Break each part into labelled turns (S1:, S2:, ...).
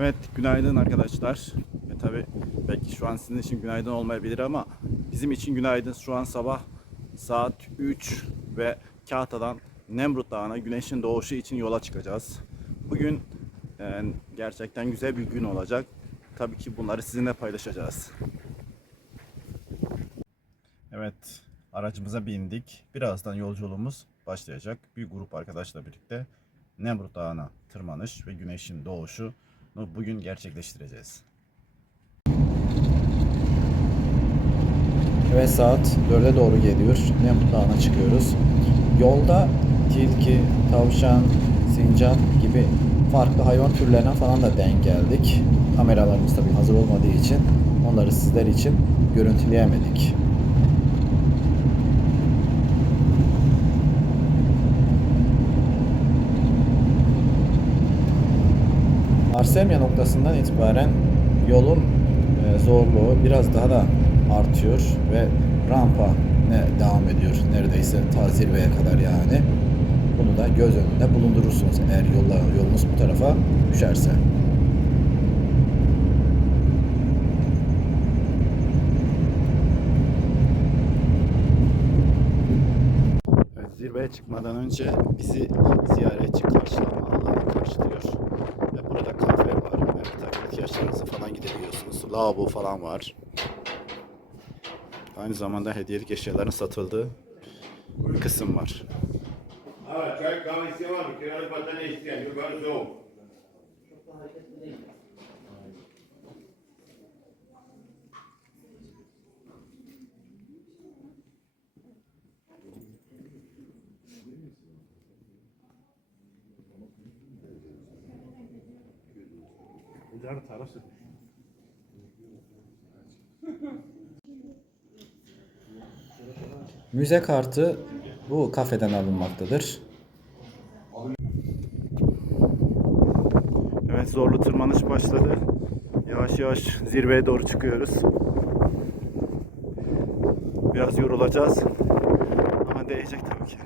S1: Evet, günaydın arkadaşlar. Ve tabi belki şu an sizin için günaydın olmayabilir ama bizim için günaydın. Şu an sabah saat 3 ve Kahta'dan Nemrut Dağı'na güneşin doğuşu için yola çıkacağız. Bugün e, gerçekten güzel bir gün olacak. Tabii ki bunları sizinle paylaşacağız. Evet, aracımıza bindik. Birazdan yolculuğumuz başlayacak. Bir grup arkadaşla birlikte Nemrut Dağı'na tırmanış ve güneşin doğuşu bugün gerçekleştireceğiz.
S2: Ve saat 4'e doğru geliyor. Nemrut Dağı'na çıkıyoruz. Yolda tilki, tavşan, sincap gibi farklı hayvan türlerine falan da denk geldik. Kameralarımız tabii hazır olmadığı için onları sizler için görüntüleyemedik. Arsemya noktasından itibaren yolun e, zorluğu biraz daha da artıyor ve rampa ne devam ediyor neredeyse ta zirveye kadar yani. Bunu da göz önünde bulundurursunuz eğer yolla, yolunuz bu tarafa düşerse.
S1: Evet, zirveye çıkmadan önce bizi ziyaretçi karşılama alanı karşılıyor. Ve burada kafe var. Evet, tabii ihtiyaçlarınızı falan gidebiliyorsunuz. Lavabo falan var. Aynı zamanda hediyelik eşyaların satıldığı bir kısım var.
S3: Ah, çay kahve isteyen var mı? Kiralık battaniye isteyen. Yukarı soğuk.
S2: Müze kartı bu kafeden alınmaktadır.
S1: Evet zorlu tırmanış başladı. Yavaş yavaş zirveye doğru çıkıyoruz. Biraz yorulacağız. Ama değecek tabii ki.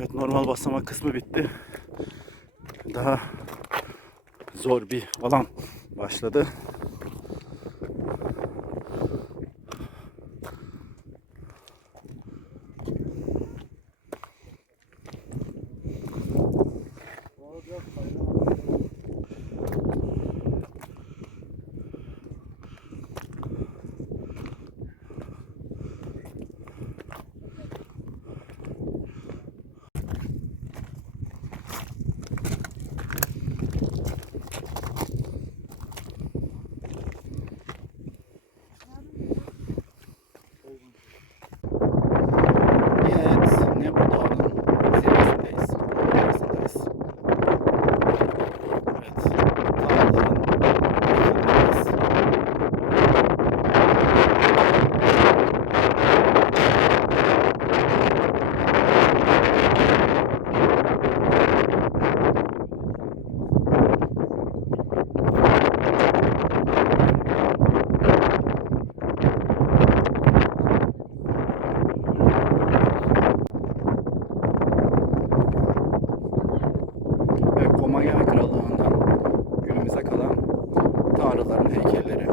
S1: Evet normal basamak kısmı bitti. Daha zor bir alan başladı. Nihayet Nebru Dağı'nın zirvesindeyiz. Ortasındayız. Evet. Dağların yakınındayız. ve Komagene Krallığı'ndan günümüze kalan tanrıların heykelleri.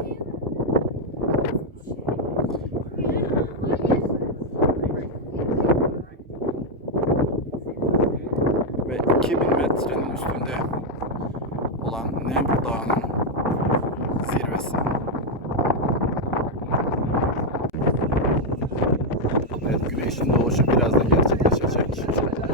S1: Ve 2000 metrenin üstünde olan Nemrut Dağı'nın zirvesi. Evet, güneşin doğuşu birazdan gerçekleşecek.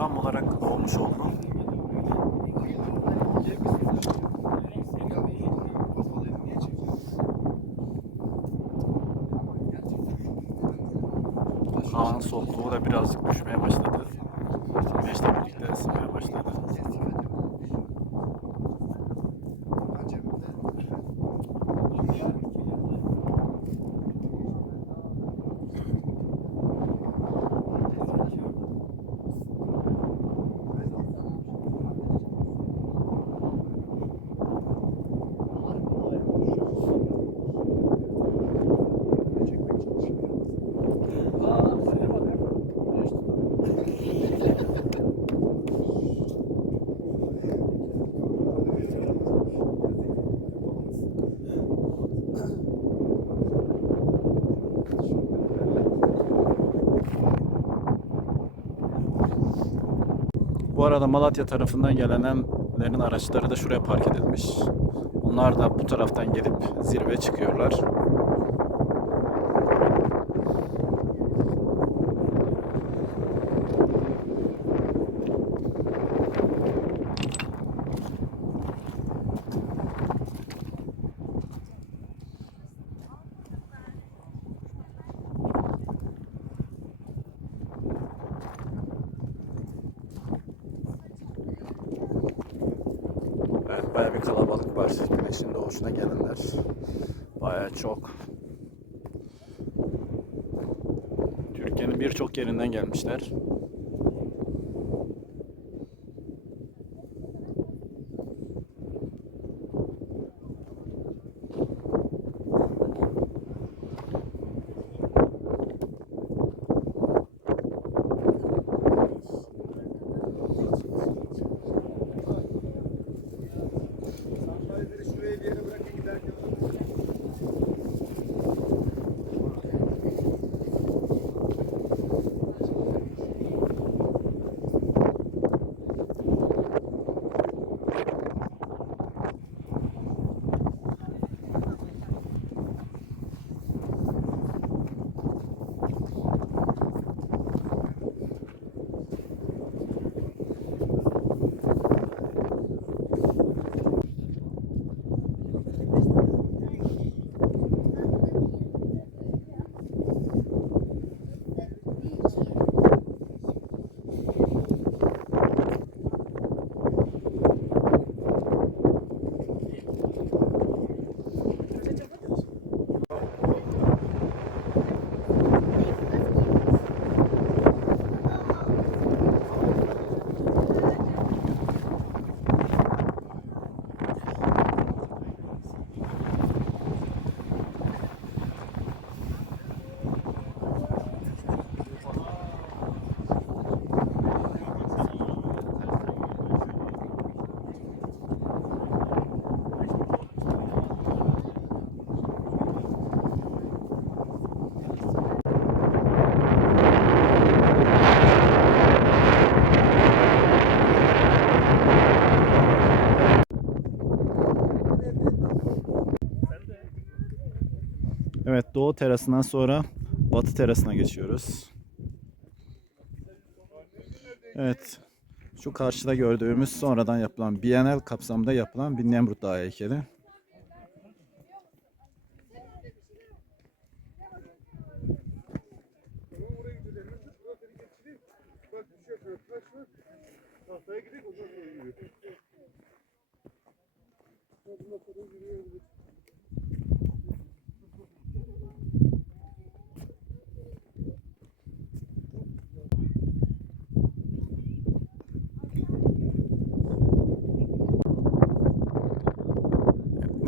S1: Tam olarak doğmuş oldu. Havanın soğukluğu da birazcık düşmeye başladı. Güneşle birlikte ısınmaya başladı. Bu arada Malatya tarafından gelenlerin araçları da şuraya park edilmiş. Onlar da bu taraftan gelip zirve çıkıyorlar. Evet baya bir kalabalık var. Güneşin doğuşuna gelenler. Baya çok. Türkiye'nin birçok yerinden gelmişler. Evet doğu terasından sonra batı terasına geçiyoruz. Evet. Şu karşıda gördüğümüz sonradan yapılan Bienal kapsamında yapılan bir Nemrut Dağı heykeli.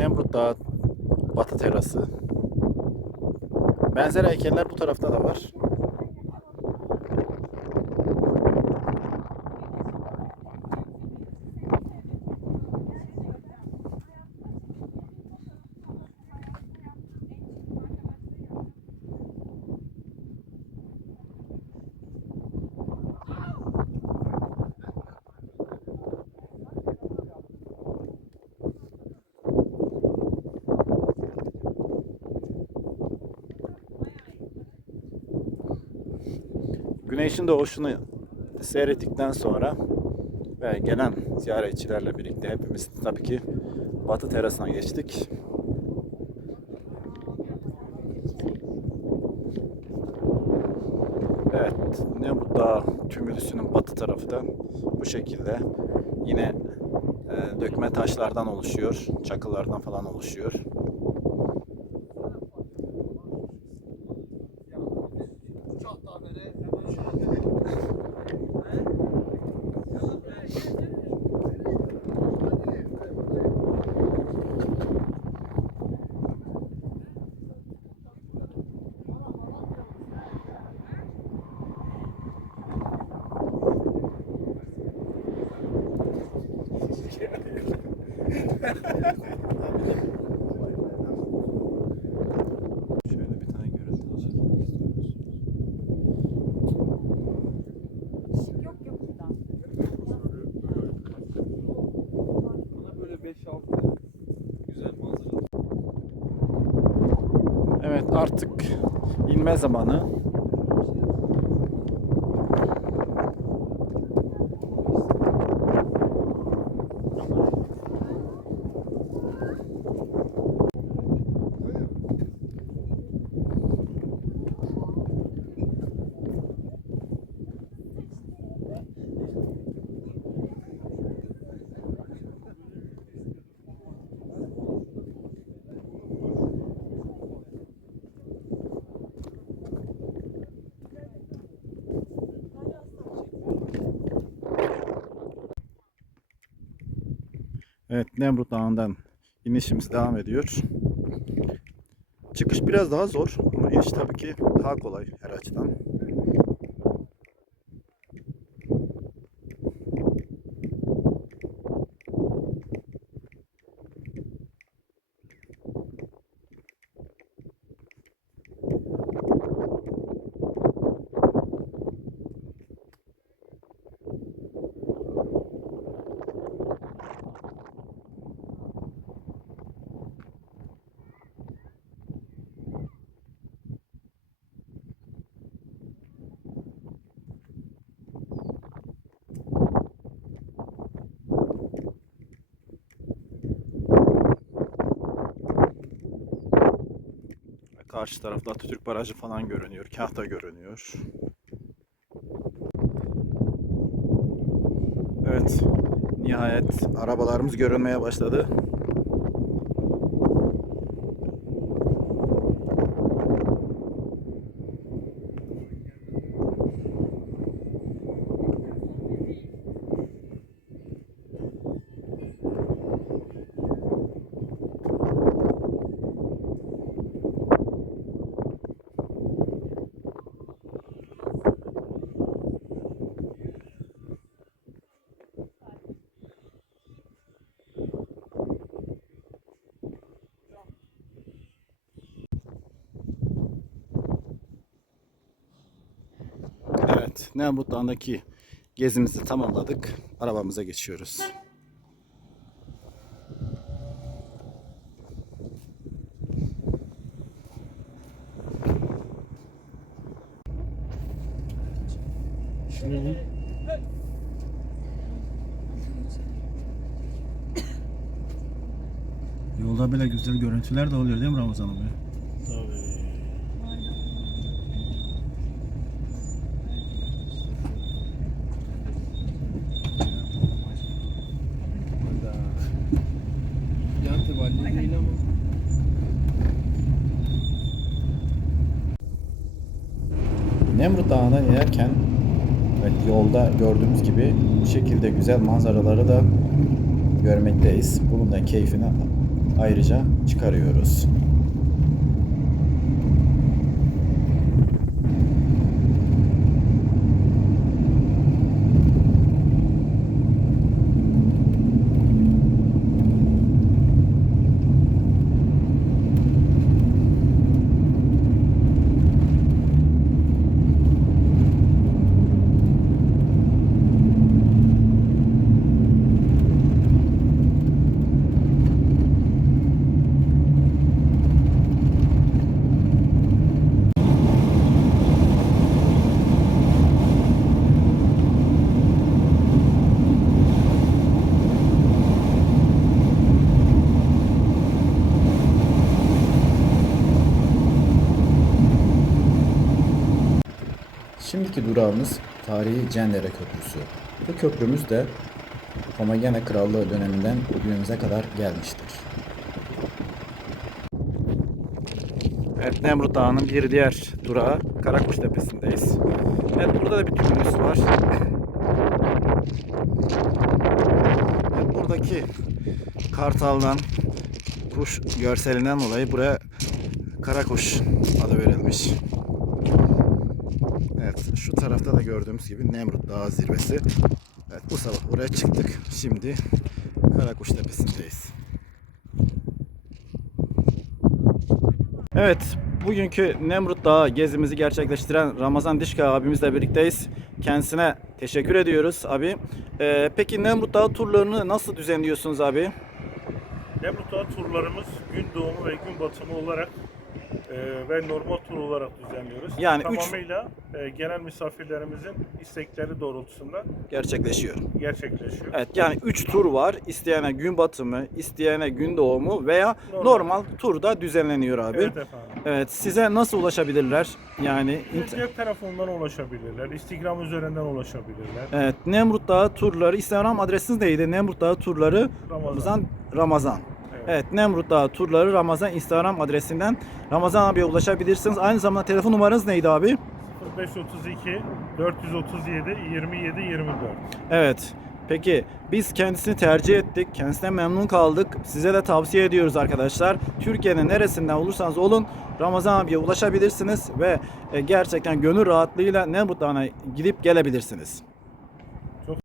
S1: Nemrut Dağı batı terası. Benzer heykeller bu tarafta da var. Güneşin doğuşunu seyrettikten sonra ve gelen ziyaretçilerle birlikte hepimiz tabii ki batı terasına geçtik. Evet, Nemrut Dağı tümülüsünün batı tarafı da bu şekilde. Yine e, dökme taşlardan oluşuyor, çakıllardan falan oluşuyor. İnme zamanı. Evet Nemrut Dağı'ndan inişimiz devam ediyor. Çıkış biraz daha zor ama iniş tabii ki daha kolay her açıdan. Karşı tarafta Atatürk Barajı falan görünüyor. Kahta görünüyor. Evet. Nihayet arabalarımız görünmeye başladı. Evet, Nemrut Dağı'ndaki gezimizi tamamladık. Arabamıza geçiyoruz. Şimdi Yolda bile güzel görüntüler de oluyor değil mi Ramazan abi?
S2: Gördüğümüz gibi bu şekilde güzel manzaraları da görmekteyiz. Bunun da keyfini ayrıca çıkarıyoruz. Durağımız tarihi Cendere Köprüsü. Bu köprümüz de Komagene Krallığı döneminden günümüze kadar gelmiştir.
S1: Evet Nemrut Dağı'nın bir diğer durağı Karakuş Tepesi'ndeyiz. Evet burada da bir tünelimiz var. Evet, buradaki kartaldan kuş görselinden dolayı buraya Karakuş adı verilmiş. Tarafta da gördüğümüz gibi Nemrut Dağı zirvesi. Evet bu sabah buraya çıktık. Şimdi Karakuş Tepesi'ndeyiz. Evet, bugünkü Nemrut Dağı gezimizi gerçekleştiren Ramazan Dişka abimizle birlikteyiz. Kendisine teşekkür ediyoruz abi. Ee, peki Nemrut Dağı turlarını nasıl düzenliyorsunuz abi?
S4: Nemrut Dağı turlarımız gün doğumu ve gün batımı olarak e, ve normal tur olarak düzenliyoruz.
S1: Yani üç-
S4: Tamamıyla e, genel misafirlerimizin istekleri doğrultusunda
S1: Gerçekleşiyor.
S4: gerçekleşiyor.
S1: Evet, yani 3 tur var. İsteyene gün batımı, isteyene gün doğumu veya normal,
S4: Normal.
S1: turda düzenleniyor abi.
S4: Evet efendim.
S1: Evet, size nasıl ulaşabilirler? Yani int-
S4: Cep telefonundan ulaşabilirler, Instagram üzerinden ulaşabilirler.
S1: Evet, Nemrut Dağı turları. Instagram adresiniz neydi? Nemrut Dağı turları
S4: Ramazan.
S1: Ramazan. Ramazan. Evet. Nemrut Dağı turları Ramazan Instagram adresinden Ramazan abiye ulaşabilirsiniz. Aynı zamanda telefon numaranız neydi abi?
S4: 0532 437 27 24.
S1: Evet. Peki biz kendisini tercih ettik. Kendisine memnun kaldık. Size de tavsiye ediyoruz arkadaşlar. Türkiye'nin neresinden olursanız olun Ramazan abiye ulaşabilirsiniz ve e, gerçekten gönül rahatlığıyla Nemrut Dağı'na gidip gelebilirsiniz.